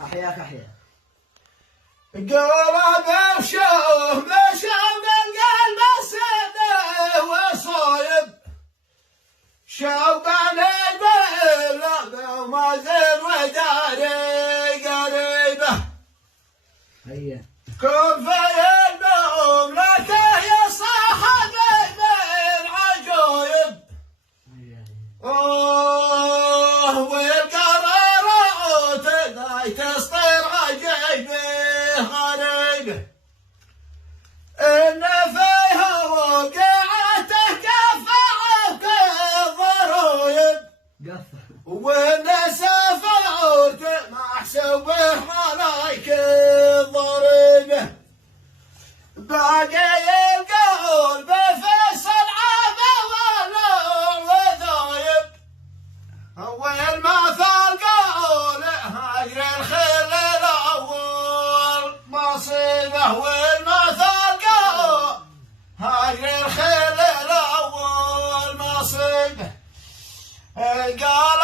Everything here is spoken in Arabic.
أحياك أحياك. قلب بشوف بشوف القلب السده وصايب شوقا للقلب وما زال وداري قريبه. هيا كن في النوم لك يا صاحبي بالعجايب. والقرارات ذا تسطر عجيبه غريبه إن فيها وقعته قفعت الضرايب وإن سافرت محسوبه ملايك الضريبه. باقي القول بفصل وذايب أول ما فالقول هاجر الخيل الأول مصيبه والمثل قول هاجر الخيل الأول مصيبه. قال